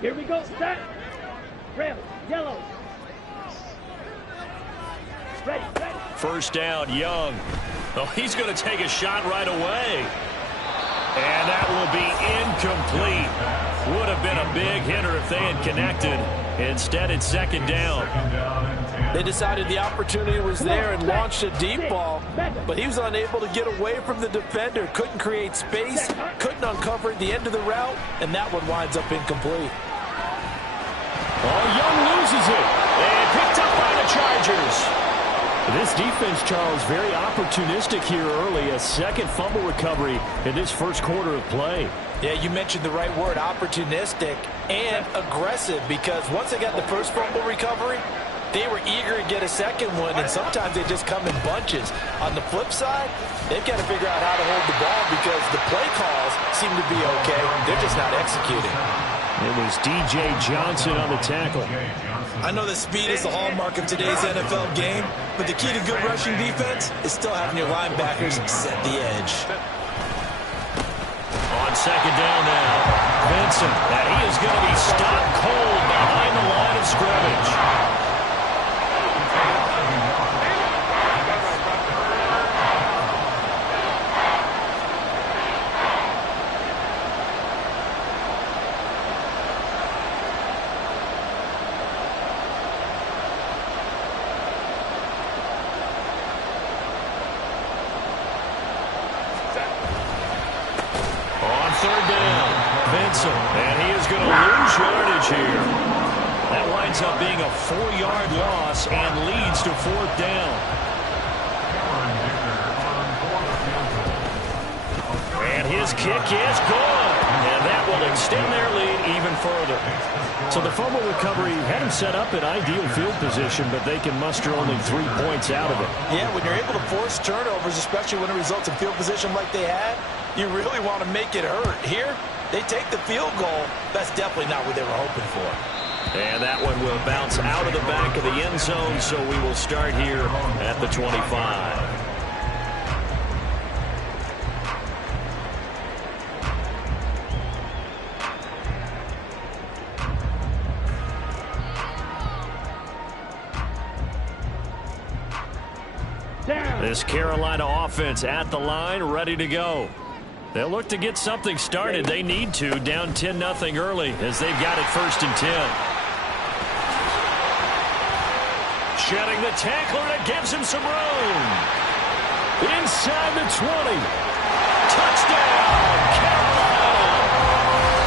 Here we go. Set. Red. Yellow. Ready. First down, Young. Oh, he's going to take a shot right away. And that will be incomplete. Would have been a big hitter if they had connected. Instead, it's second down. They decided the opportunity was there and launched a deep ball, but he was unable to get away from the defender. Couldn't create space, couldn't uncover the end of the route, and that one winds up incomplete. Oh, Young loses it. And picked up by the Chargers. This defense, Charles, very opportunistic here early. A second fumble recovery in this first quarter of play. Yeah, you mentioned the right word, opportunistic and aggressive, because once they got the first fumble recovery, they were eager to get a second one, and sometimes they just come in bunches. On the flip side, they've got to figure out how to hold the ball because the play calls seem to be okay. They're just not executing. It was D.J. Johnson on the tackle. I know that speed is the hallmark of today's NFL game, but the key to good rushing defense is still having your linebackers set the edge. On second down now, Vincent, and he is going to be stopped cold behind the line of scrimmage. Third down, Vincent, and he is going to lose yardage here. That winds up being a 4-yard loss and leads to fourth down. And his kick is good, and that will extend their lead even further. So the fumble recovery had him set up in ideal field position, but they can muster only 3 points out of it. Yeah, when you're able to force turnovers, especially when it results in field position like they had, you really want to make it hurt. Here, they take the field goal. That's definitely not what they were hoping for. And that one will bounce out of the back of the end zone, so we will start here at the 25. This Carolina offense at the line, ready to go. They'll look to get something started. They need to, down 10-0 early as they've got it 1st and 10. Shedding the tackler, that gives him some room. Inside the 20. Touchdown, Carolina.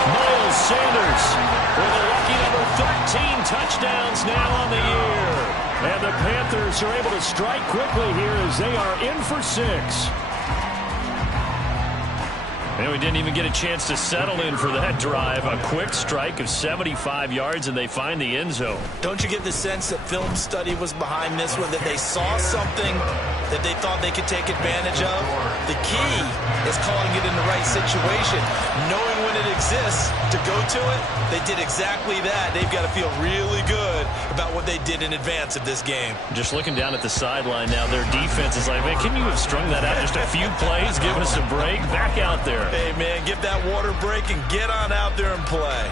Miles Sanders with a lucky number 13 touchdowns now on the year. And the Panthers are able to strike quickly here as they are in for 6. And we didn't even get a chance to settle in for that drive. A quick strike of 75 yards, and they find the end zone. Don't you get the sense that film study was behind this one, that they saw something that they thought they could take advantage of? The key is calling it in the right situation. Knowing when it exists to go to it, they did exactly that. They've got to feel really good about what they did in advance of this game. Just looking down at the sideline now, their defense is like, man, can you have strung that out just a few plays? Give us a break. Back out there. Hey, man, give that water break and get on out there and play.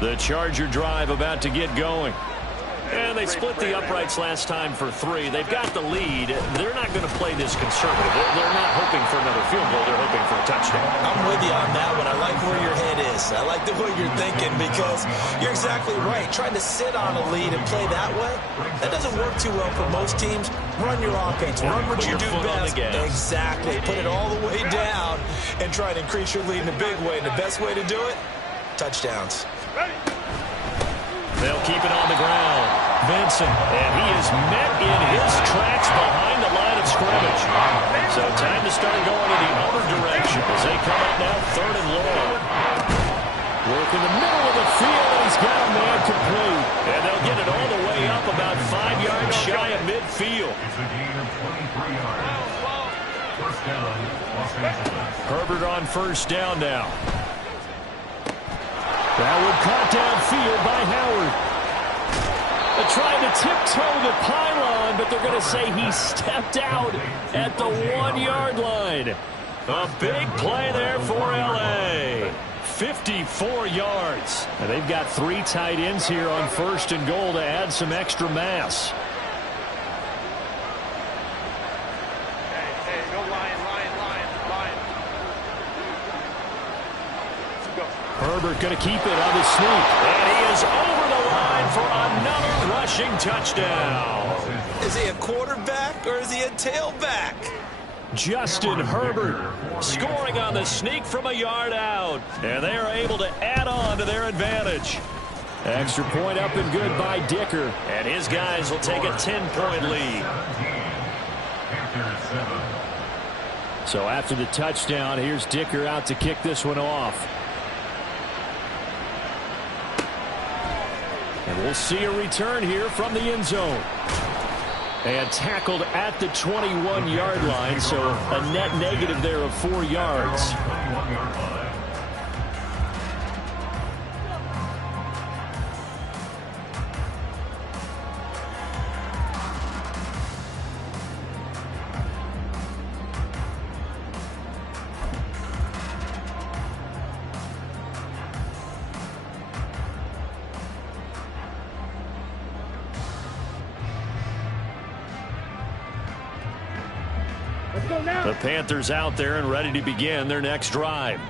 The Charger drive about to get going. And they split the uprights last time for 3. They've got the lead. They're not going to play this conservative. They're not hoping for another field goal. They're hoping for a touchdown. I'm with you on that one. I like where your head is. I like the way you're thinking because you're exactly right. Trying to sit on a lead and play that way, that doesn't work too well for most teams. Run your offense. Run what you do best. Exactly. Put it all the way down and try and increase your lead in a big way. And the best way to do it, touchdowns. They'll keep it on the ground. Vincent, and he is met in his tracks behind the line of scrimmage. So time to start going in the other direction as they come up now 3rd and long. Work in the middle of the field, and he's got a man complete. And they'll get it all the way up about 5 yards shy of midfield. Herbert on first down now. That one caught downfield by Howard. Trying to tiptoe the pylon, on, but they're going to say he stepped out at the 1-yard line. A big play there for L.A. 54 yards. And they've got 3 tight ends here on 1st and goal to add some extra mass. Hey, go Lion. Go. Herbert going to keep it on the sneak. And he is over the line for another rushing touchdown. Is he a quarterback or is he a tailback? Justin Herbert scoring on the sneak from a yard out. And they are able to add on to their advantage. Extra point up and good by Dicker. And his guys will take a 10-point lead. So after the touchdown, here's Dicker out to kick this one off. And we'll see a return here from the end zone. And tackled at the 21-yard line, so a net negative there of 4 yards. The Panthers out there and ready to begin their next drive.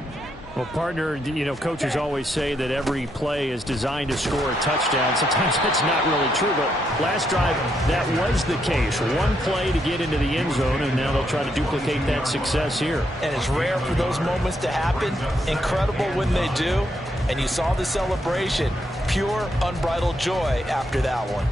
Well, partner, you know, coaches always say that every play is designed to score a touchdown. Sometimes that's not really true, but last drive, that was the case. One play to get into the end zone, and now they'll try to duplicate that success here. And it's rare for those moments to happen. Incredible when they do. And you saw the celebration. Pure, unbridled joy after that one.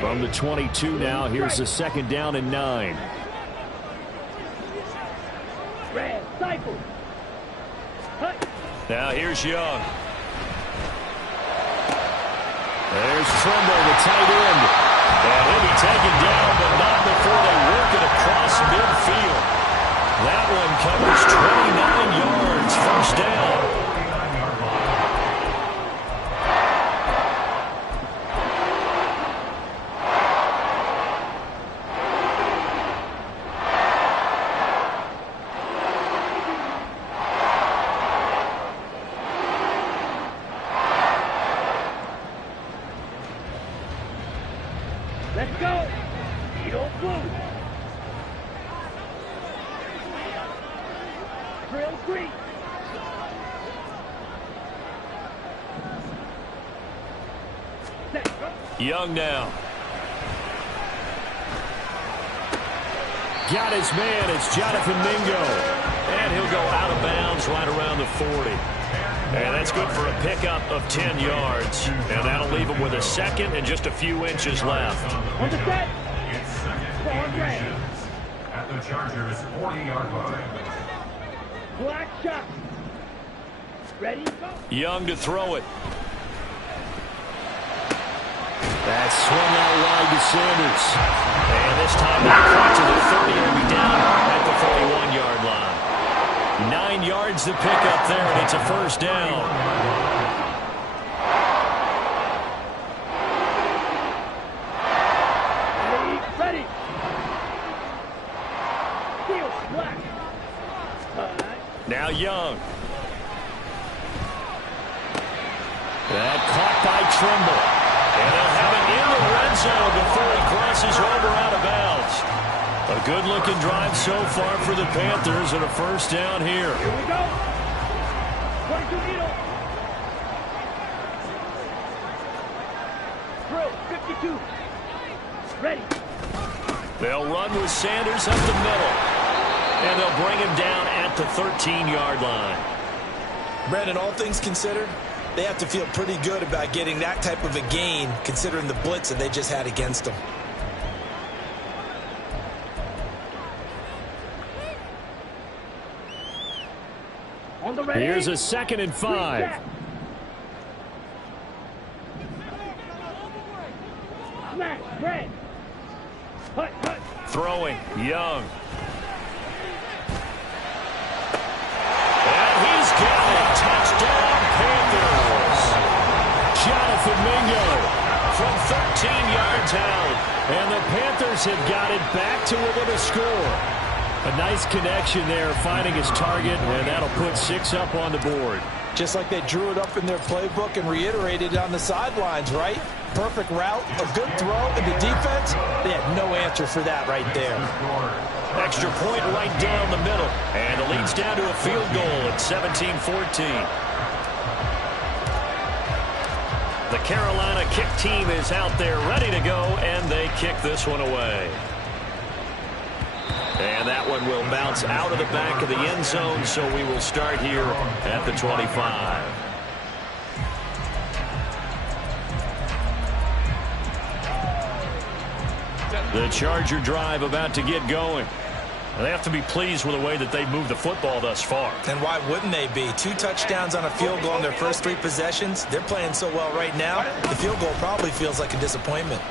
From the 22 now, here's the 2nd down and 9. Now here's Young. There's Trumbull, the tight end. And he'll be taken down, but not before they work it across midfield. That one covers 29 yards, 1st down. Let's go. Eagle blue. Drill 3. Set. Go. Young now. Got his man. It's Jonathan Mingo. And he'll go out of bounds right around the 40. And that's good for a pickup of 10 yards. And that'll leave him with a 2nd and just a few inches left. On the set. At the Chargers' 40-yard line. Black shot. Ready, go. Young to throw it. That's swung out wide to Sanders. And this time back to the 30. He'll be down at the 41-yard line. 9 yards to pick up there, and it's a 1st down. Ready. Steel black. Now Young. That caught by Trumbull. And they'll have it in the red zone before he crosses over out of bounds. A good-looking drive so far for the Panthers and a 1st down here. Here we go. 22 needle. Drill 52. Ready. They'll run with Sanders up the middle. And they'll bring him down at the 13-yard line. Brandon, all things considered, they have to feel pretty good about getting that type of a gain considering the blitz that they just had against them. On the ready. Here's a 2nd and 5. Smash, Brad. Hut, hut. throwing. Young. And he's got it. Touchdown, Panthers. Jonathan Mingo from 13 yards out. And the Panthers have got it back to within a score. A nice connection there, finding his target, and that'll put 6 up on the board. Just like they drew it up in their playbook and reiterated it on the sidelines, right? Perfect route, a good throw, and the defense, they had no answer for that right there. Extra point right down the middle, and it leads down to a field goal at 17-14. The Carolina kick team is out there ready to go, and they kick this one away. And that one will bounce out of the back of the end zone, so we will start here at the 25. The Charger drive about to get going. They have to be pleased with the way that they've moved the football thus far. And why wouldn't they be? 2 touchdowns on a field goal in their first 3 possessions. They're playing so well right now, the field goal probably feels like a disappointment.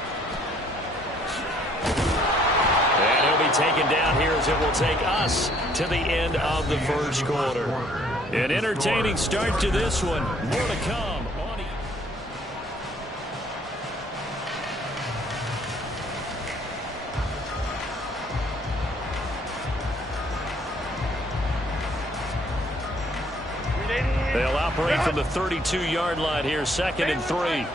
Taken down here as it will take us to the end of the first quarter. An entertaining start to this one. More to come on They'll operate from the 32-yard line here, 2nd and 3.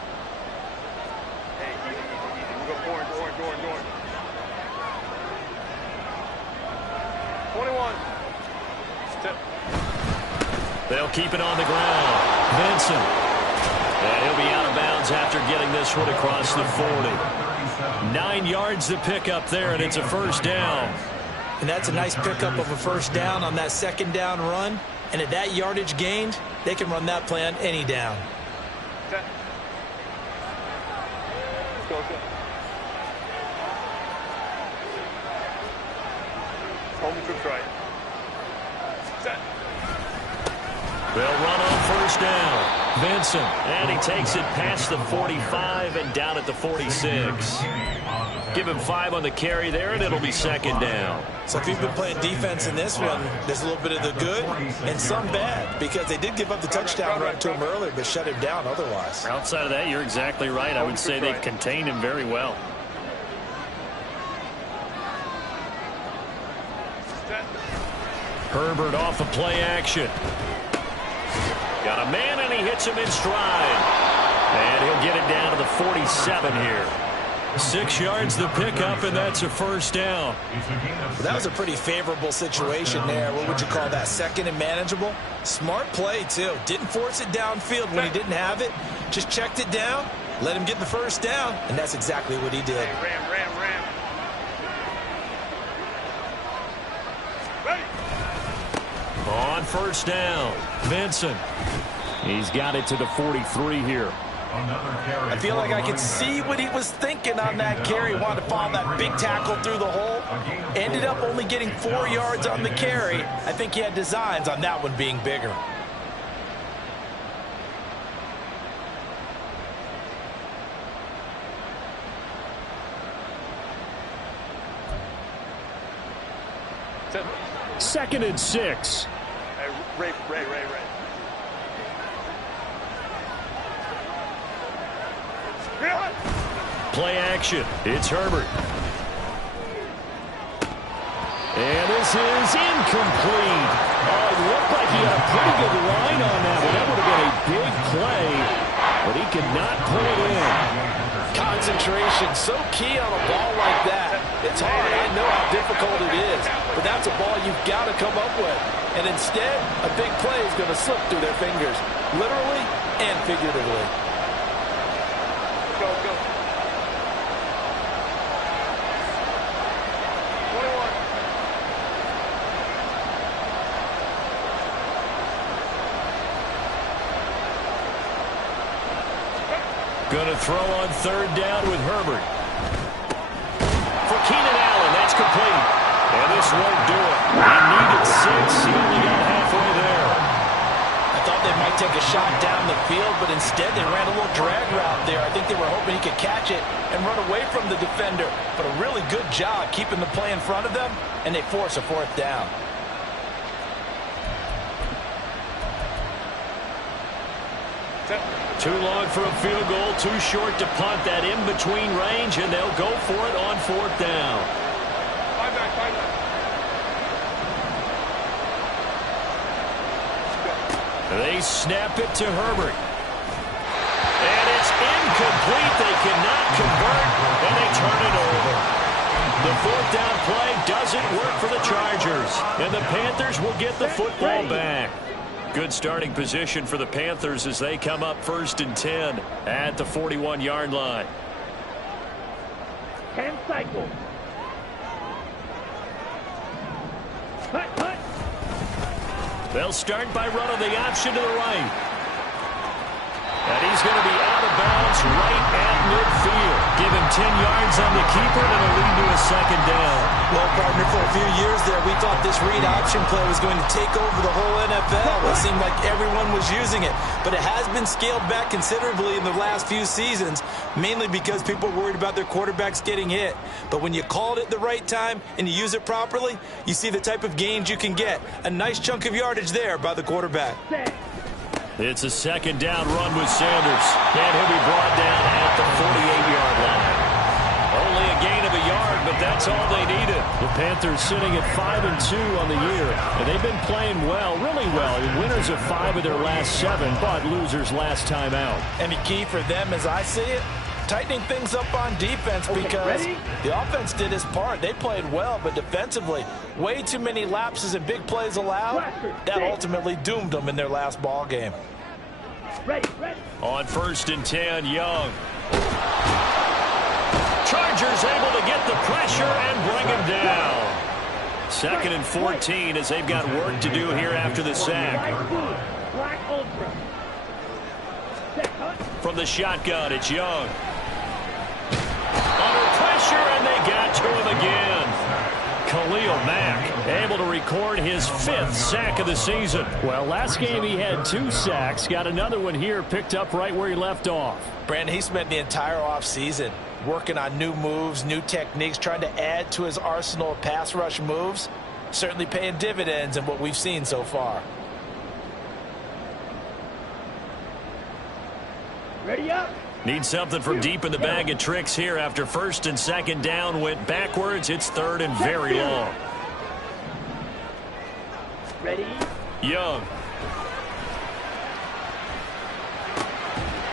They'll keep it on the ground. Vincent. And he'll be out of bounds after getting this one across the 40. 9 yards to pick up there, and it's a first down. And that's a nice pickup of a first down on that 2nd down run. And at that yardage gained, they can run that play on any down. They'll run on first down. Vincent. And he takes it past the 45 and down at the 46. Give him 5 on the carry there, and it'll be 2nd down. So if you've been playing defense in this one, there's a little bit of the good and some bad, because they did give up the touchdown run to him earlier, but shut him down otherwise. Outside of that, you're exactly right. I would say they've contained him very well. Herbert off the play action. Got a man, and he hits him in stride. And he'll get it down to the 47 here. 6 yards to pick up, and that's a first down. Well, that was a pretty favorable situation there. What would you call that? 2nd and manageable? Smart play, too. Didn't force it downfield when he didn't have it. Just checked it down, let him get the first down, and that's exactly what he did. Ram. On first down, Vincent. He's got it to the 43 here. I feel like I could see what he was thinking on that carry. Wanted to follow that big tackle through the hole. Ended up only getting 4 yards on the carry. I think he had designs on that one being bigger. Second and 6. Ray. Play action. It's Herbert. And this is incomplete. Oh, it looked like he had a pretty good line on that one. That would have been a big play, but he could not pull it in. Concentration, so key on a ball like that. It's hard. I know how difficult it is, but that's a ball you've got to come up with. And instead, a big play is going to slip through their fingers, literally and figuratively. Go. 21. Going to throw on third down with Herbert. For Keenan Allen, that's complete. And this won't do it. He needed 6. He only got halfway there. I thought they might take a shot down the field, but instead they ran a little drag route there. I think they were hoping he could catch it and run away from the defender. But a really good job keeping the play in front of them, and they force a fourth down. Too long for a field goal, too short to punt. That in-between range, and they'll go for it on fourth down. Five back. They snap it to Herbert. And it's incomplete. They cannot convert, and they turn it over. The fourth down play doesn't work for the Chargers, and the Panthers will get the football back. Good starting position for the Panthers as they come up 1st and 10 at the 41-yard line. 10 cycles. Cut. They'll start by running the option to the right. And he's going to be out of bounds right at midfield. Give him 10 yards on the keeper, and it'll lead to a second down. Well, partner, for a few years there, we thought this read option play was going to take over the whole NFL. It seemed like everyone was using it. But it has been scaled back considerably in the last few seasons, mainly because people are worried about their quarterbacks getting hit. But when you call it at the right time and you use it properly, you see the type of gains you can get. A nice chunk of yardage there by the quarterback. It's a second down run with Sanders. And he'll be brought down at the 48-yard line. Only a gain of a yard, but that's all they needed. The Panthers sitting at 5-2 on the year. And they've been playing well, really well. Winners of 5 of their last 7, but losers last time out. And the key for them, as I see it, tightening things up on defense, because the offense did its part. They played well, but defensively, way too many lapses and big plays allowed. That ultimately doomed them in their last ball game. On 1st and 10, Young. Chargers able to get the pressure and bring him down. 2nd and 14 as they've got work to do here after the sack. From the shotgun, it's Young. Under pressure, and they got to him again. Khalil Mack able to record his 5th sack of the season. Well, last game he had 2 sacks. Got another one here picked up right where he left off. Brandon, he spent the entire offseason working on new moves, new techniques, trying to add to his arsenal of pass rush moves. Certainly paying dividends in what we've seen so far. Ready up. Need something from deep in the bag of tricks here after 1st and 2nd down went backwards. It's 3rd and very long. Ready. Young.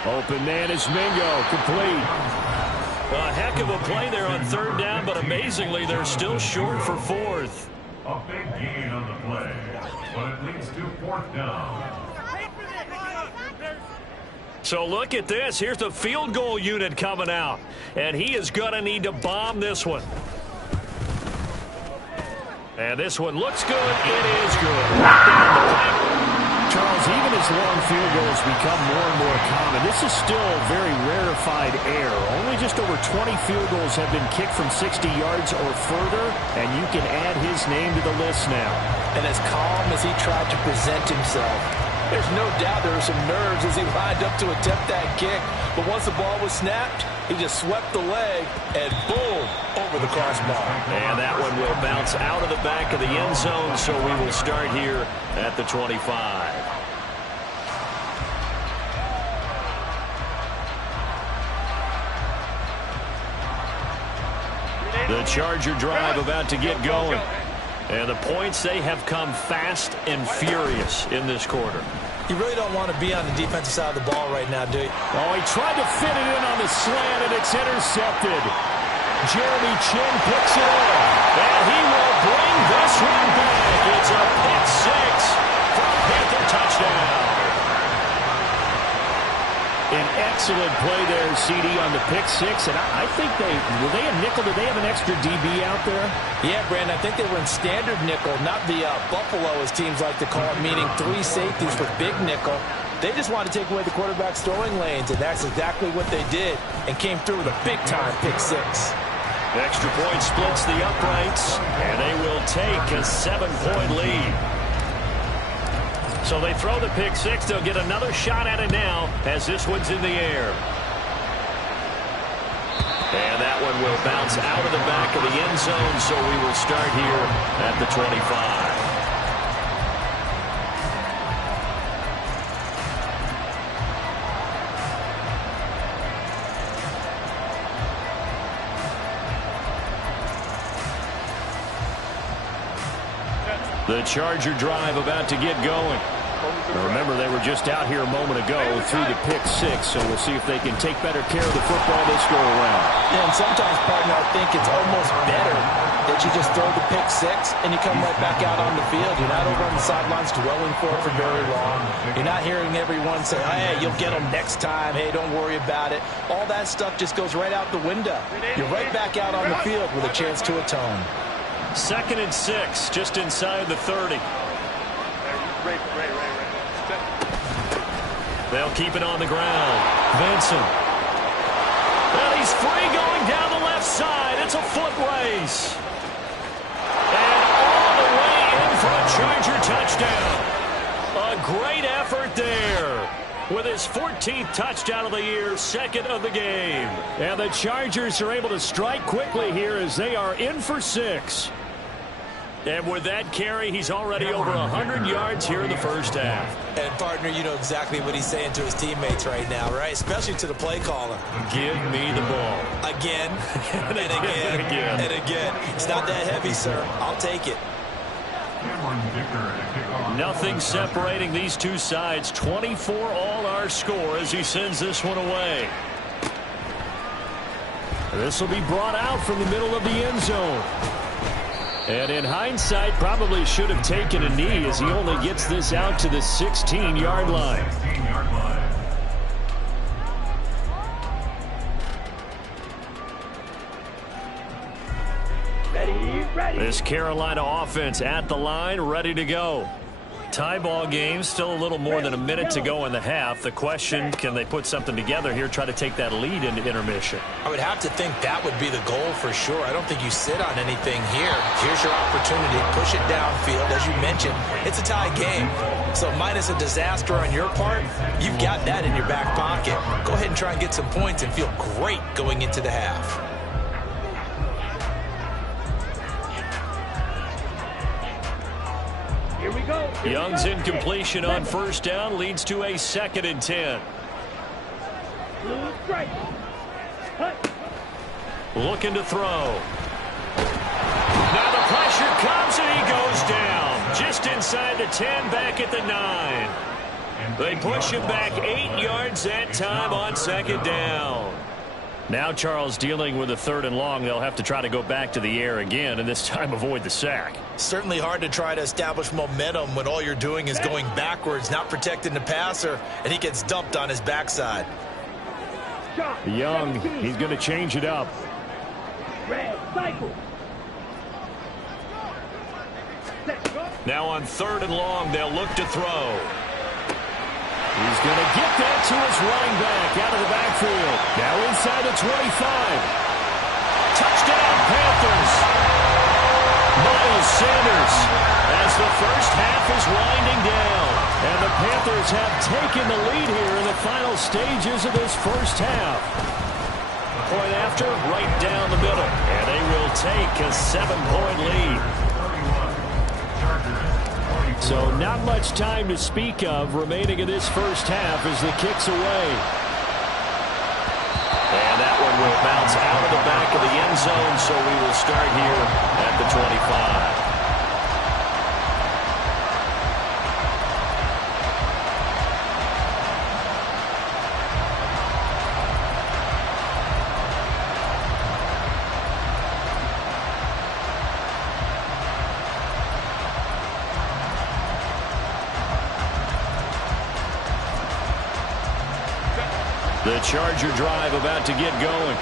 Open man is Mingo. Complete. A heck of a play there on 3rd down, but amazingly they're still short for 4th. A big gain on the play, but it leads to 4th down. So look at this. Here's the field goal unit coming out. And he is going to need to bomb this one. And this one looks good. It is good. Charles, even as long field goals become more and more common, this is still very rarefied air. Only just over 20 field goals have been kicked from 60 yards or further, and you can add his name to the list now. And as calm as he tried to present himself, there's no doubt there were some nerves as he lined up to attempt that kick. But once the ball was snapped, he just swept the leg and boom, over the crossbar. And that one will bounce out of the back of the end zone, so we will start here at the 25. The Charger drive about to get going. And the points, they have come fast and furious in this quarter. You really don't want to be on the defensive side of the ball right now, do you? Oh, he tried to fit it in on the slant, and it's intercepted. Jeremy Chin picks it up, and he will bring this one back. It's a pick 6 for a Panther touchdown. An excellent play there, CD, on the pick 6. And I think were they a nickel? Did they have an extra DB out there? Yeah, Brandon, I think they were in standard nickel, not the Buffalo, as teams like to call it, meaning 3 safeties for big nickel. They just wanted to take away the quarterback's throwing lanes, and that's exactly what they did, and came through with a big-time pick 6. Extra point splits the uprights, and they will take a 7-point lead. So they throw the pick six. They'll get another shot at it now as this one's in the air. And that one will bounce out of the back of the end zone, so we will start here at the 25. The Charger drive about to get going. Now remember, they were just out here a moment ago through the pick six, so we'll see if they can take better care of the football this go-around. Yeah, and sometimes, partner, I think it's almost better that you just throw the pick six and you come right back out on the field. You're not over on the sidelines dwelling for it for very long. You're not hearing everyone say, hey, you'll get them next time. Hey, don't worry about it. All that stuff just goes right out the window. You're right back out on the field with a chance to atone. 2nd and 6, just inside the 30. They'll keep it on the ground. Vincent. And he's free going down the left side. It's a foot race. And all the way in for a Charger touchdown. A great effort there. With his 14th touchdown of the year, 2nd of the game. And the Chargers are able to strike quickly here as they are in for 6. And with that carry, he's already over 100 yards here in the first half. And, partner, you know exactly what he's saying to his teammates right now, right? Especially to the play caller. Give me the ball. Again, and again, and again. It's not that heavy, sir. I'll take it. Nothing separating these two sides. 24 all our score as he sends this one away. This will be brought out from the middle of the end zone. And in hindsight, probably should have taken a knee as he only gets this out to the 16-yard line. Ready. This Carolina offense at the line, ready to go. Tie ball game, still a little more than a minute to go in the half. The question, can they put something together here, try to take that lead into intermission? I would have to think that would be the goal for sure. I don't think you sit on anything here. Here's your opportunity. Push it downfield. As you mentioned, it's a tie game. So minus a disaster on your part, you've got that in your back pocket. Go ahead and try and get some points and feel great going into the half. Here we go. Young's incompletion on first down leads to a 2nd and 10. Blue strike. Hut. Looking to throw. Now the pressure comes and he goes down. Just inside the 10, back at the 9. They push him back 8 yards that time on 2nd down. Now Charles dealing with a 3rd and long. They'll have to try to go back to the air again and this time avoid the sack. Certainly hard to try to establish momentum when all you're doing is going backwards, not protecting the passer, and he gets dumped on his backside. Young, he's going to change it up. Red cycle. Now on 3rd and long, they'll look to throw. He's going to get that to his running back out of the backfield. Now inside the 25. Touchdown, Panthers. Miles Sanders as the first half is winding down. And the Panthers have taken the lead here in the final stages of this first half. Point after, right down the middle. And they will take a 7-point lead. So not much time to speak of remaining in this first half as the kick's away. And that one will bounce out of the back of the end zone, so we will start here at the 25. The Charger drive about to get going.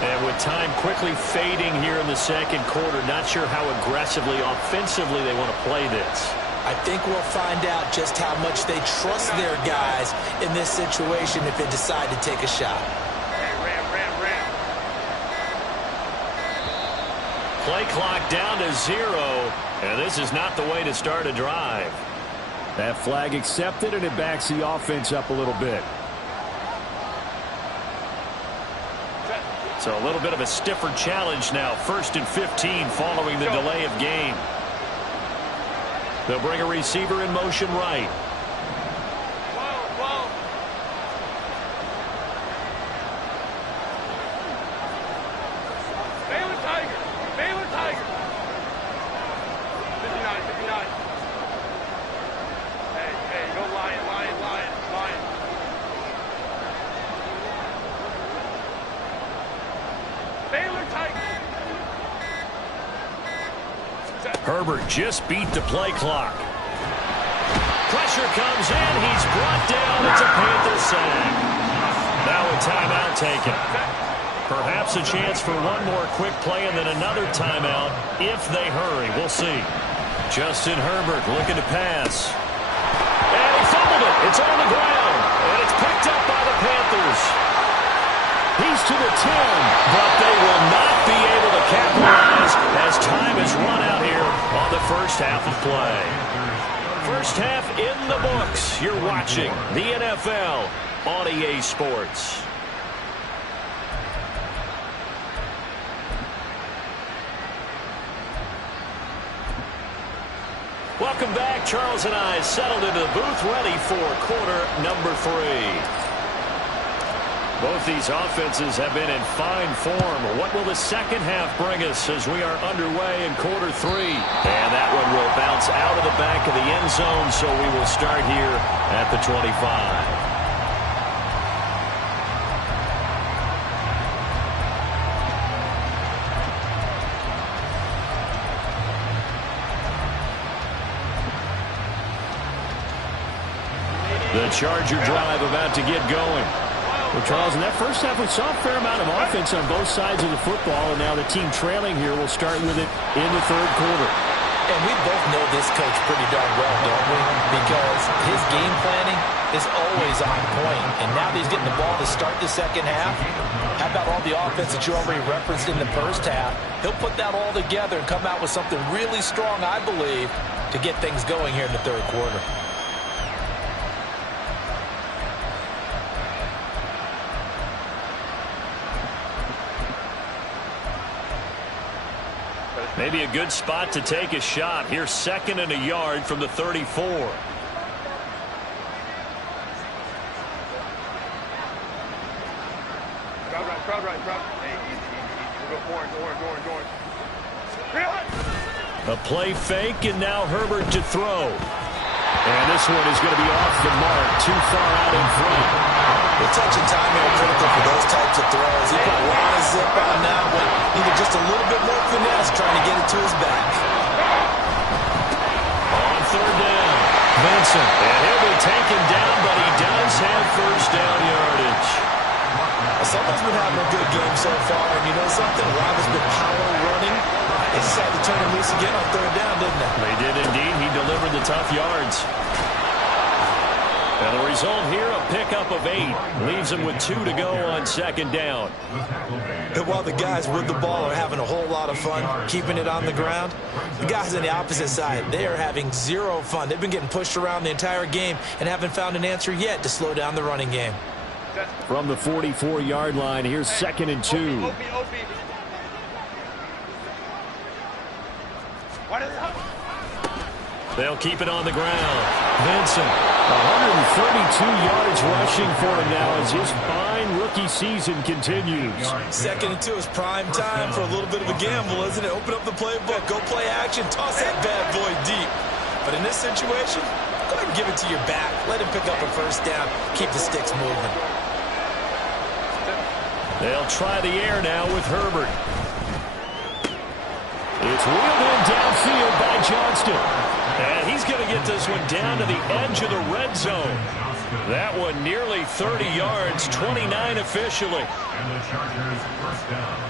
And with time quickly fading here in the second quarter, not sure how aggressively, offensively they want to play this. I think we'll find out just how much they trust their guys in this situation if they decide to take a shot. Ram. Play clock down to 0, and this is not the way to start a drive. That flag accepted, and it backs the offense up a little bit. So a little bit of a stiffer challenge now. 1st and 15 following the delay of game. They'll bring a receiver in motion right. Baylor Tiger. 59, 59. Hey, go Lion. Baylor Tiger. Herbert just beat the play clock. Pressure comes in. He's brought down. It's a Panther sack. Now a timeout taken. Perhaps a chance for one more quick play and then another timeout if they hurry. We'll see. Justin Herbert looking to pass. And he fumbled it. It's on the ground. And it's picked up by the Panthers. He's to the 10, but they will not be able to capitalize as time has run out here on the first half of play. First half in the books. You're watching the NFL on EA Sports. Welcome back. Charles and I settled into the booth, ready for quarter number 3. Both these offenses have been in fine form. What will the second half bring us as we are underway in quarter 3? And that one will bounce out of the back of the end zone, so we will start here at the 25. The Charger drive about to get going. Well, Charles, in that first half, we saw a fair amount of offense on both sides of the football, and now the team trailing here will start with it in the third quarter. And we both know this coach pretty darn well, don't we? Because his game planning is always on point. And now that he's getting the ball to start the second half, how about all the offense that you already referenced in the first half? He'll put that all together and come out with something really strong, I believe, to get things going here in the third quarter. Maybe a good spot to take a shot. Here's 2nd and a yard from the 34. Crowd right. Hey, easy. We'll go orange. A play fake, and now Herbert to throw. And this one is going to be off the mark, too far out in front. The touch and timing are critical for those types of throws. He put a lot of zip on that one. Needed just a little bit more finesse trying to get it to his back. On 3rd down, Vincent. And he'll be taken down, but he does have first down yardage. Someone's been having a good game so far, and you know something? Rob has been power running. They decided to turn him loose again on 3rd down, didn't they? They did indeed. He delivered the tough yards. And the result here, a pickup of 8. Leaves him with 2 to go on 2nd down. And while the guys with the ball are having a whole lot of fun keeping it on the ground, the guys on the opposite side, they are having zero fun. They've been getting pushed around the entire game and haven't found an answer yet to slow down the running game. From the 44-yard line, here's 2nd and 2. They'll keep it on the ground. Vincent. 132 yards rushing for him now as his fine rookie season continues. 2nd and 2 is prime time for a little bit of a gamble, isn't it? Open up the playbook, go play action, toss that bad boy deep. But in this situation, go ahead and give it to your back. Let him pick up a first down. Keep the sticks moving. They'll try the air now with Herbert. It's wheeled in downfield by Johnston. And he's going to get this one down to the edge of the red zone. That one nearly 30 yards, 29 officially. And the Chargers first down.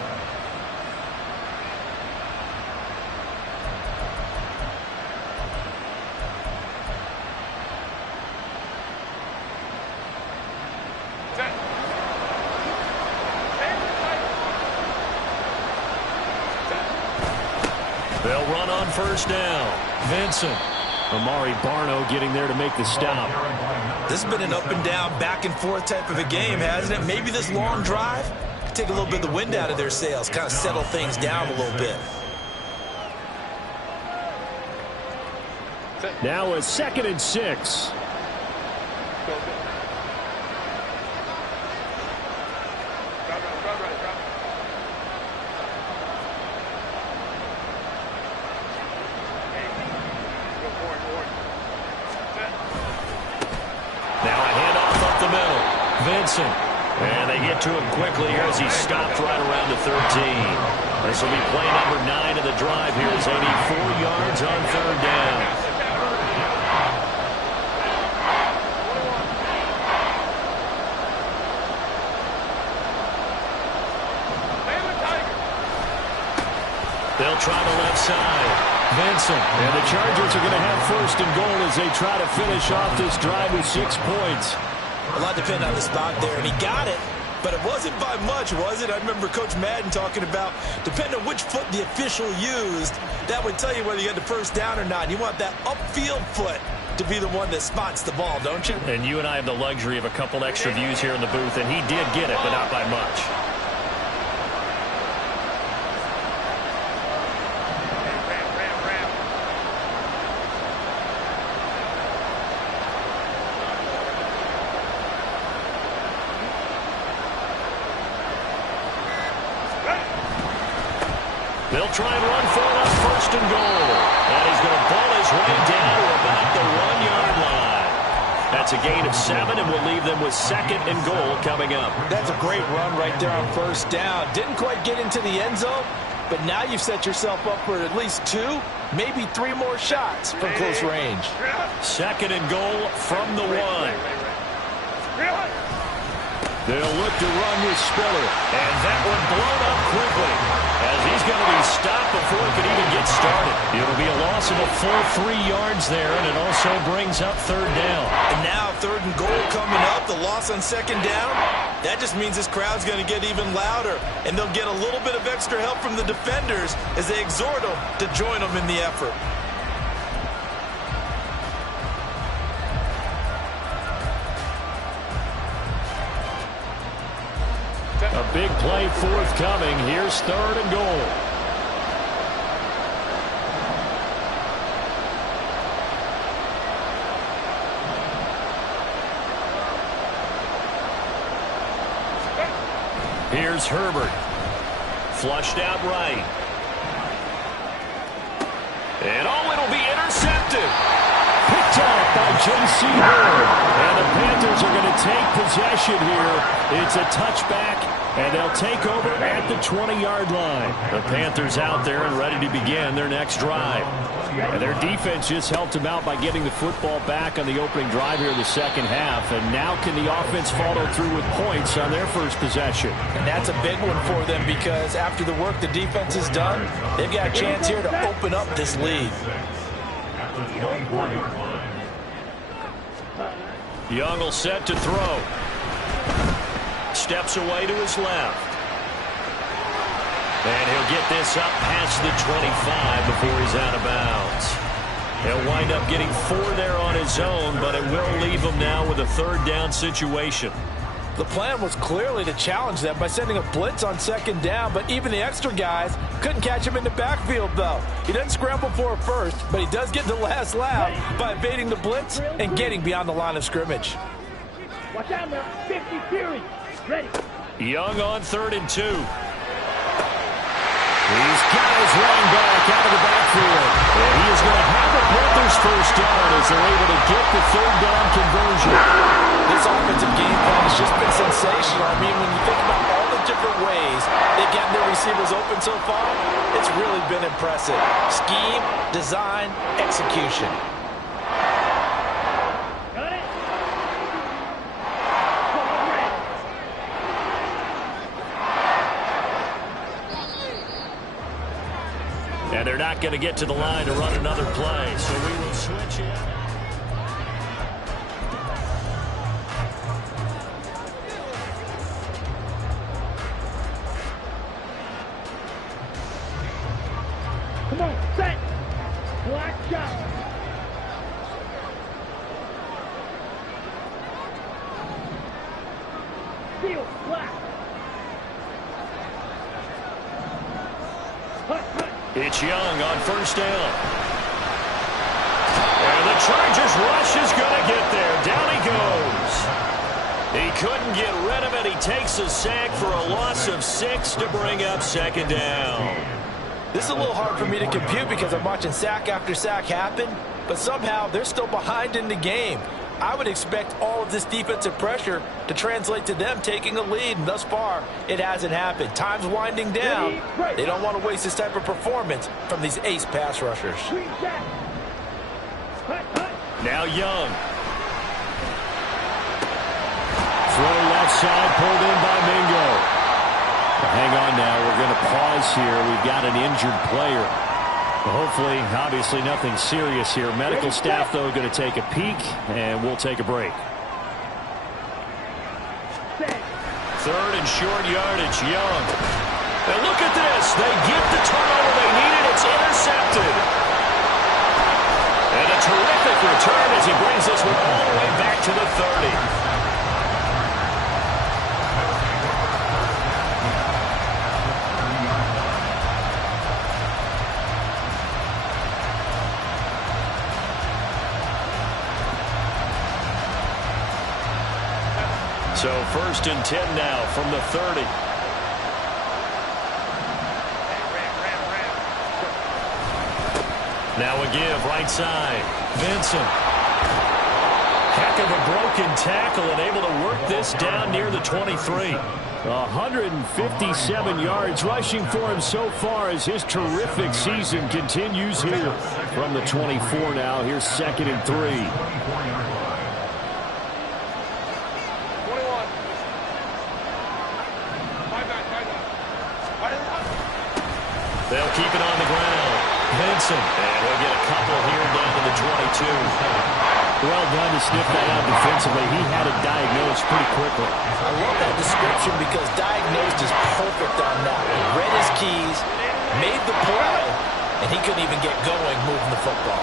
They'll run on first down. Vincent. Amari Barno getting there to make the stop. This has been an up-and-down, back-and-forth type of a game, hasn't it? Maybe this long drive could take a little bit of the wind out of their sails, kind of settle things down a little bit. Now a 2nd and 6. And they get to him quickly here as he stopped right around the 13. This will be play number 9 of the drive here as they need 4 yards on 3rd down. They'll try the left side. Vincent. And the Chargers are going to have 1st and goal as they try to finish off this drive with 6 points. A lot depending on the spot there, and he got it, but it wasn't by much, was it? I remember Coach Madden talking about, depending on which foot the official used, that would tell you whether you had the 1st down or not. You want that upfield foot to be the one that spots the ball, don't you? And you and I have the luxury of a couple extra views here in the booth, and he did get it, but not by much. They'll try and run for it on 1st and goal. And he's going to ball his way down to about the 1-yard line. That's a gain of 7, and we'll leave them with 2nd and goal coming up. That's a great run right there on 1st down. Didn't quite get into the end zone, but now you've set yourself up for at least 2, maybe 3 more shots from close range. 2nd and goal from the 1. They'll look to run with Spiller. And that one blown up quickly, as he's going to be stopped before it can even get started. It'll be a loss of a full 3 yards there, and it also brings up 3rd down. And now 3rd and goal coming up, the loss on 2nd down. That just means this crowd's going to get even louder, and they'll get a little bit of extra help from the defenders as they exhort them to join them in the effort. A big play forthcoming. Here's 3rd and goal. Here's Herbert. Flushed out right. And it'll be intercepted. Picked up by J.C. Horn. And the Panthers are going to take possession here. It's a touchback, and they'll take over at the 20-yard line. The Panthers out there and ready to begin their next drive. And their defense just helped them out by getting the football back on the opening drive here in the 2nd half. And now can the offense follow through with points on their 1st possession? And that's a big one for them because after the work the defense has done, they've got a chance here to open up this lead. Young will set to throw. Steps away to his left. And he'll get this up past the 25 before he's out of bounds. He'll wind up getting 4 there on his own, but it will leave him now with a 3rd down situation. The plan was clearly to challenge them by sending a blitz on 2nd down, but even the extra guys couldn't catch him in the backfield, though. He doesn't scramble for it first, but he does get the last lap by evading the blitz and getting beyond the line of scrimmage. Watch out now. 50 series. Ready. Young on 3rd and 2. He's got his running back out of the backfield. And he is going to have the Panthers' 1st down as they're able to get the 3rd down conversion. This offensive game plan has just been sensational. I mean, when you think about all the different ways they've gotten their receivers open so far, it's really been impressive. Scheme, design, execution. Got it. And they're not going to get to the line to run another play, so we will switch it. Come on, set. Black shot. Steal, flat. It's Young on first down. And the Chargers rush is going to get there. Down he goes. He couldn't get rid of it. He takes a sack for a loss of 6 to bring up second down. This is a little hard for me to compute because I'm watching sack after sack happen, but somehow they're still behind in the game. I would expect all of this defensive pressure to translate to them taking a lead, and thus far, it hasn't happened. Time's winding down. They don't want to waste this type of performance from these ace pass rushers. Now Young. Throw left side, pulled in by Mingo. Hang on now, we're going to pause here. We've got an injured player. Hopefully, obviously nothing serious here. Medical staff, though, going to take a peek, and we'll take a break. Third and short yardage, Young. And look at this. They get the turnover they needed. It's intercepted. And a terrific return as he brings this one all the way back to the 30. So first and 10 now from the 30. Now a give right side. Vincent. Heck of a broken tackle and able to work this down near the 23. 157 yards rushing for him so far as his terrific season continues here. From the 24 now, here's second and 3. They'll keep it on the ground. Vincent. And he'll get a couple here down to the 22. Well done to sniff that out defensively. He had it diagnosed pretty quickly. I love that description because diagnosed is perfect on that. He read his keys, made the play, and he couldn't even get going moving the football.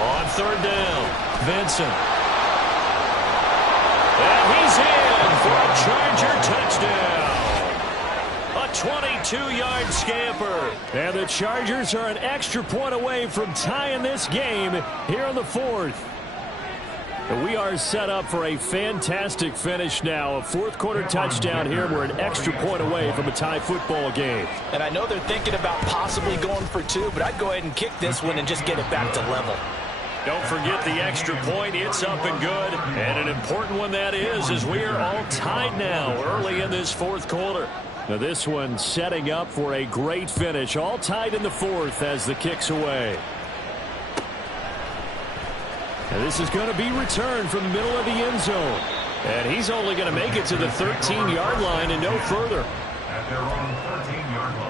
On third down, Vincent. And he's in for a Charger touchdown. A 22-yard scamper. And the Chargers are an extra point away from tying this game here in the fourth. We are set up for a fantastic finish now. A fourth-quarter touchdown here. We're an extra point away from a tie football game. And I know they're thinking about possibly going for 2, but I'd go ahead and kick this one and just get it back to level. Don't forget the extra point. It's up and good. And an important one that is, as we are all tied now early in this fourth quarter. Now this one setting up for a great finish. All tied in the fourth as the kick's away. And this is going to be returned from the middle of the end zone. And he's only going to make it to the 13-yard line and no further. At their own 13-yard line.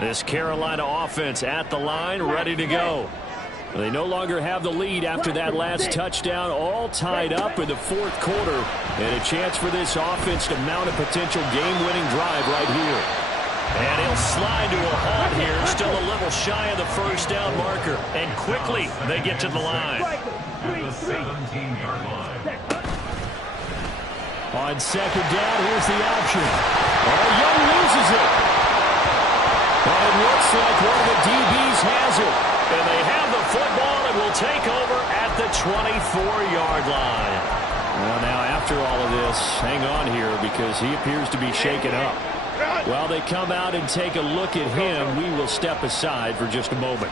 This Carolina offense at the line, ready to go. They no longer have the lead after that last touchdown, all tied up in the fourth quarter. And a chance for this offense to mount a potential game-winning drive right here. And he'll slide to a halt here, still a little shy of the first down marker. And quickly, they get to the line. At the 17-yard line. On second down, here's the option. Young loses it. But it looks like one of the DBs has it. And they have the football and will take over at the 24-yard line. Well, now, after all of this, hang on here because he appears to be shaken up. While they come out and take a look at him, we will step aside for just a moment.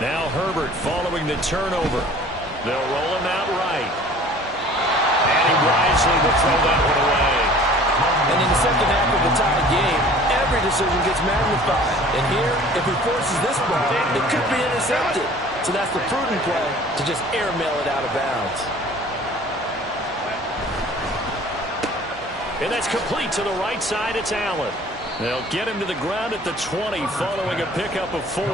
Now Herbert following the turnover. They'll roll him out right. And he wisely will throw that one away. And in the second half of the tie game, every decision gets magnified. And here, if he forces this ball, it could be intercepted. So that's the prudent play to just airmail it out of bounds. And that's complete to the right side. It's Allen. They'll get him to the ground at the 20 following a pickup of 4.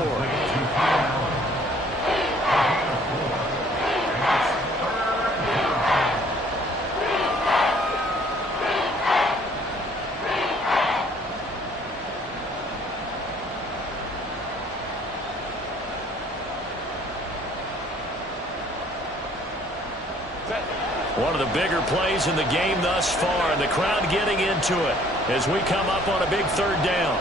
One of the bigger plays in the game thus far, and the crowd getting into it as we come up on a big 3rd down.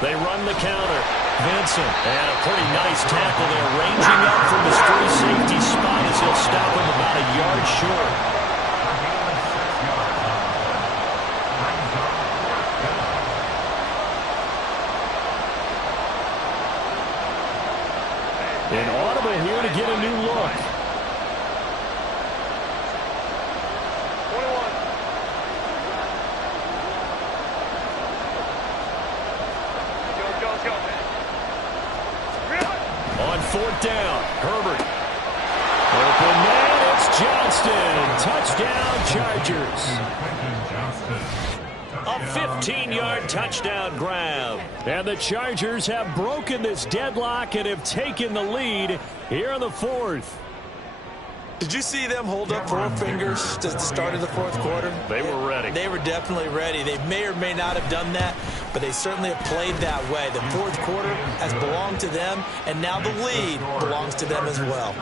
They run the counter. Vincent, and a pretty nice tackle there, ranging up from his free safety spot as he'll stop him about a yard short. An audible here to get a new look. 21. Go. On 4th down, Herbert. Open man, it's Johnston. Touchdown, Chargers. A 15-yard touchdown grab. And the Chargers have broken this deadlock and have taken the lead here in the 4th. Did you see them hold up 4 fingers at the start of the 4th quarter? They were ready. They were definitely ready. They may or may not have done that, but they certainly have played that way. The 4th quarter has belonged to them, and now the lead belongs to them as well.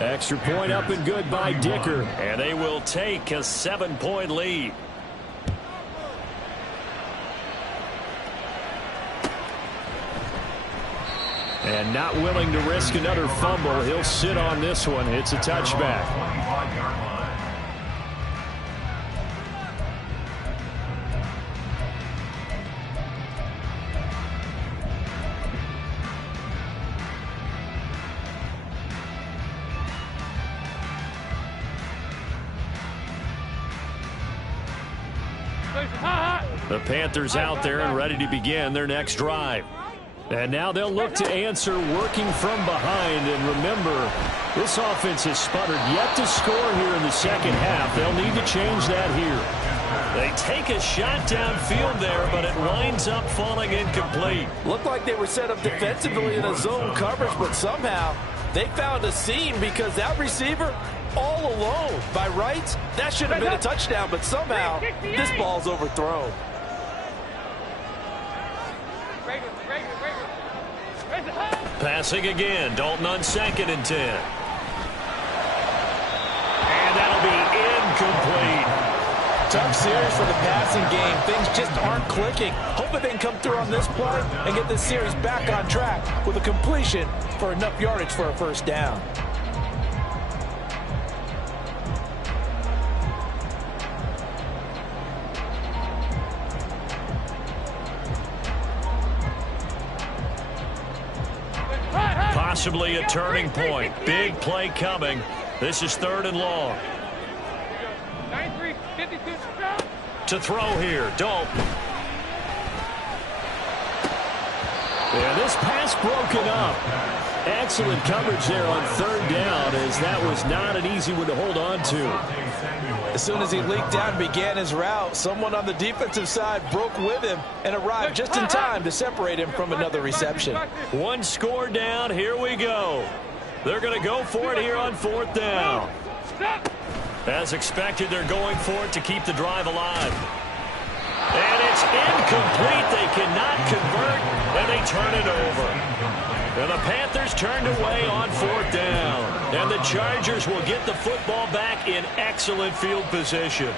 Extra point up and good by Dicker, and they will take a 7-point lead. And not willing to risk another fumble, he'll sit on this one. It's a touchback. The Panthers out there and ready to begin their next drive. And now they'll look to answer working from behind. And remember, this offense has sputtered yet to score here in the second half. They'll need to change that here. They take a shot downfield there, but it winds up falling incomplete. Looked like they were set up defensively in a zone coverage, but somehow they found a seam because that receiver all alone. By rights, that should have been a touchdown, but somehow this ball's overthrown. Passing again, Dalton on 2nd and 10. And that'll be incomplete. Tough series for the passing game. Things just aren't clicking. Hoping they can come through on this play and get this series back on track with a completion for enough yardage for a 1st down. Possibly a turning point. Big play coming. This is 3rd and long. 93, 52, To throw here, Dalton. Yeah, this pass broken up. Excellent coverage there on 3rd down, as that was not an easy one to hold on to. As soon as he leaked out and began his route, someone on the defensive side broke with him and arrived just in time to separate him from another reception. 1 score down. Here we go. They're going to go for it here on 4th down. As expected, they're going for it to keep the drive alive. And it's incomplete. They cannot convert, and they turn it over. And the Panthers turned away on 4th down. And the Chargers will get the football back in excellent field position.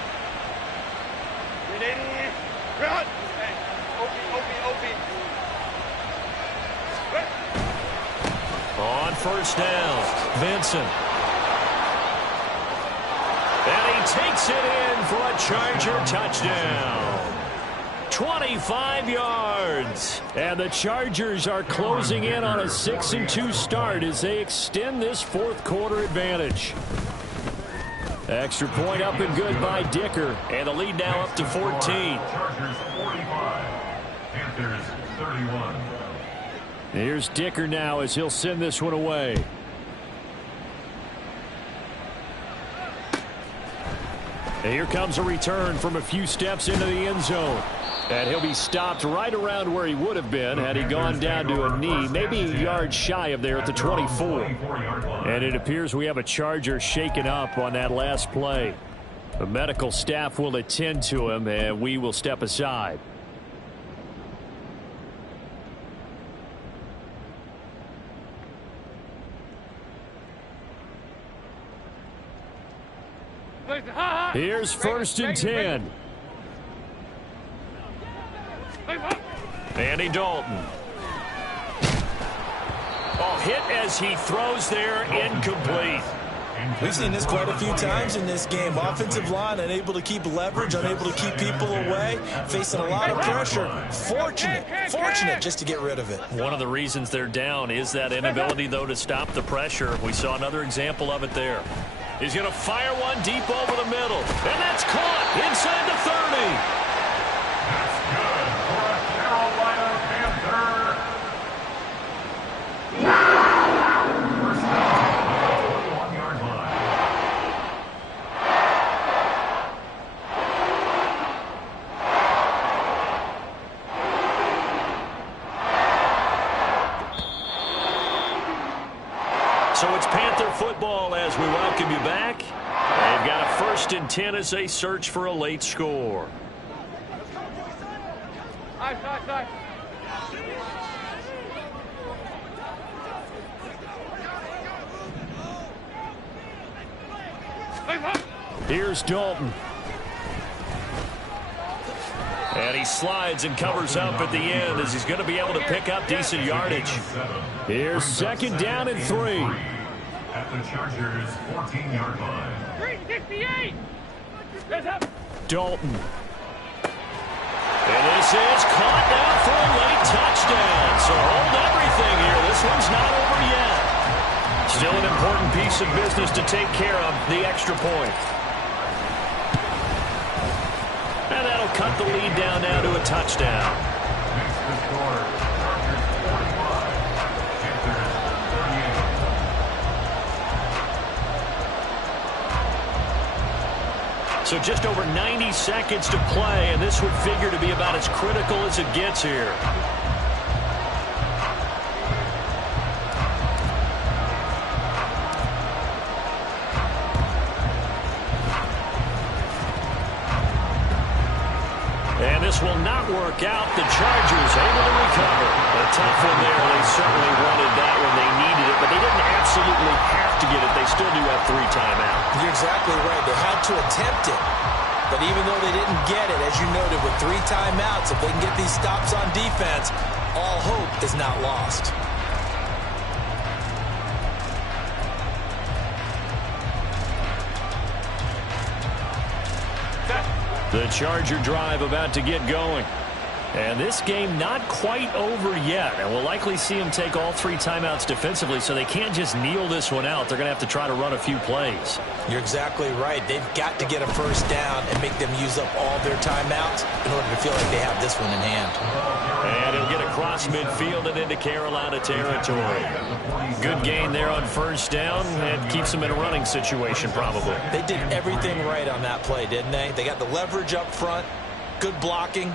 Run! On 1st down, Vincent. And he takes it in for a Charger touchdown. 25 yards. And the Chargers are closing in on a 6-2 start as they extend this 4th quarter advantage. Extra point up and good by Dicker. And the lead now up to 14. Panthers 31. Here's Dicker now as he'll send this one away. And here comes a return from a few steps into the end zone. And he'll be stopped right around where he would have been had he gone down to a knee, maybe a yard shy of there at the 24. And it appears we have a Charger shaken up on that last play. The medical staff will attend to him, and we will step aside. Here's 1st and 10. Andy Dalton. Oh, hit as he throws there, incomplete. We've seen this quite a few times in this game. Offensive line unable to keep leverage, unable to keep people away, facing a lot of pressure. Fortunate just to get rid of it. One of the reasons they're down is that inability, though, to stop the pressure. We saw another example of it there. He's going to fire one deep over the middle. And that's caught inside the 30. That's good for a Carolina Panther. First down, 1-yard line. So it's Panther football as we welcome you back. They've got a 1st and 10 as they search for a late score. Here's Dalton. And he slides and covers up at the end as he's going to be able to pick up decent yardage. Here's 2nd down and 3. At the Chargers' 14-yard line. 368. Dalton. And this is caught now for a late touchdown. So hold everything here. This one's not over yet. Still an important piece of business to take care of, the extra point. And that'll cut the lead down now to a touchdown. Makes the score Chargers 45, Panthers 38. So just over 90 seconds to play, and this would figure to be about as critical as it gets here. And this will not work out. The Chargers able to recover. A tough one there. They certainly wanted that when they needed it, but they didn't absolutely have to get it. They still do have 3 timeouts. You're exactly right. They had to attempt it. But even though they didn't get it, as you noted, with 3 timeouts, if they can get these stops on defense, all hope is not lost. The Charger drive about to get going. And this game not quite over yet. And we'll likely see them take all 3 timeouts defensively, so they can't just kneel this one out. They're going to have to try to run a few plays. You're exactly right. They've got to get a 1st down and make them use up all their timeouts in order to feel like they have this one in hand. And he'll get across midfield and into Carolina territory. Good gain there on 1st down and keeps them in a running situation probably. They did everything right on that play, didn't they? They got the leverage up front, good blocking,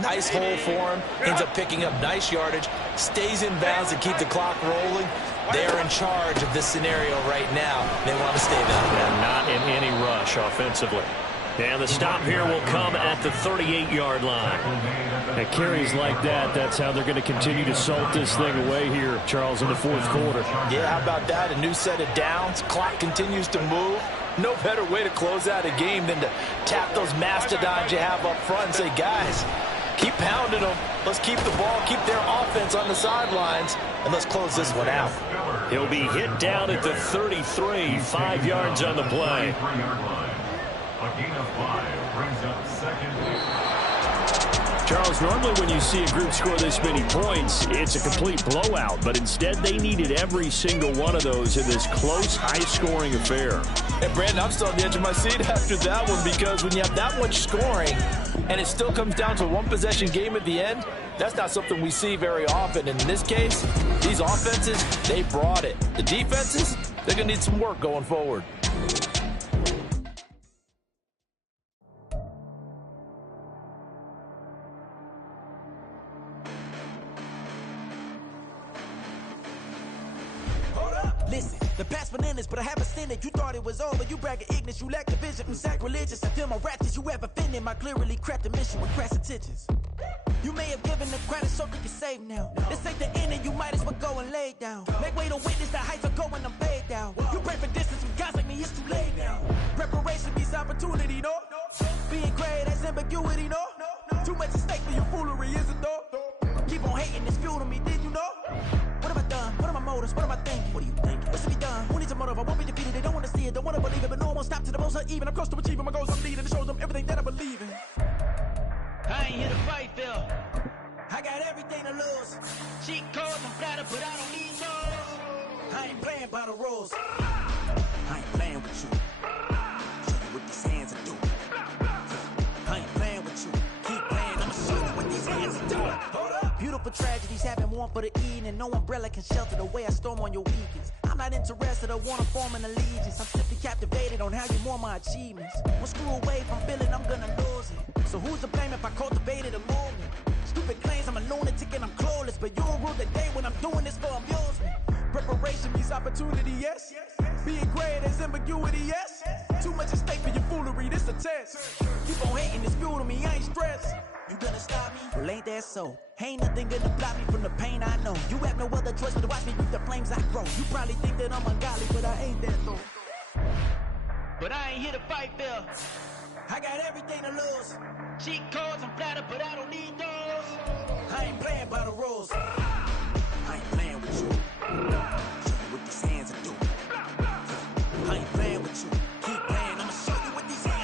nice hole for him, ends up picking up nice yardage, stays in bounds to keep the clock rolling. They're in charge of this scenario right now. They want to stay that way. And not in any rush offensively. And the stop here will come at the 38-yard line. At carries like that, that's how they're going to continue to salt this thing away here, Charles, in the 4th quarter. Yeah, how about that? A new set of downs. Clock continues to move. No better way to close out a game than to tap those mastodons you have up front and say, guys, keep pounding them. Let's keep the ball, keep their offense on the sidelines, and let's close this one out. He'll be hit down at the 33, 5 yards on the play. A gain of 5 brings up 2nd. Charles, normally when you see a group score this many points, it's a complete blowout. But instead, they needed every single one of those in this close, high-scoring affair. And, Brandon, I'm still on the edge of my seat after that one because when you have that much scoring and it still comes down to a one-possession game at the end, that's not something we see very often. And in this case, these offenses, they brought it. The defenses, they're going to need some work going forward. Listen, the past bananas, but I haven't seen it. You thought it was over, you bragging ignorance, you lack the vision from sacrilegious. I feel my ratchets, you have offended my clearly crafted mission with crass intentions. You may have given the credit so you can save now. This ain't the end and you might as well go and lay down. Make way to witness the heights are going, I'm paid down. You pray for distance from guys like me, it's too late now. Preparation means opportunity, no? Being great has ambiguity, no? Too much at stake for your foolery, is it though? Keep on hating, it's fuel to me, did you know? What have I done? What are my motives? What am I thinking? What do you think? What's to be done? Who needs a motive? I won't be defeated. They don't want to see it, don't want to believe it, but no one won't stop to the most even. I'm close to achieving my goals. I'm leading to show them everything that I believe in. I ain't here to fight, Phil. I got everything to lose. Cheat codes, I'm flattered, but I don't need those. I ain't playing by the rules. I ain't playing with you. Show you what these hands are doing. I ain't playing with you. Keep playing, I'ma show you what these hands are doing. Hold up. Beautiful tragedies happen one for the evening. No umbrella can shelter the way I storm on your weekends. I'm not interested or wanna form an allegiance. I'm simply captivated on how you more my achievements. One screw away from feeling I'm gonna lose it. So who's to blame if I cultivated a movement? Stupid claims I'm a lunatic and I'm clueless, but you'll rule the day when I'm doing this for amusement. Preparation means opportunity, yes. Being great is ambiguity, yes. Too much at stake for your foolery, this a test. Keep on hating, it's fuel to me, I ain't stressed. You gonna stop me? Well, ain't that so? Ain't nothing gonna block me from the pain I know. You have no other choice but to watch me reap the flames I grow. You probably think that I'm ungodly, but I ain't that though. But I ain't here to fight, Phil. I got everything to lose. Cheat codes, I'm flattered, but I don't need those. I ain't playing by the rules. I ain't playing with you. Show you what these hands are doing.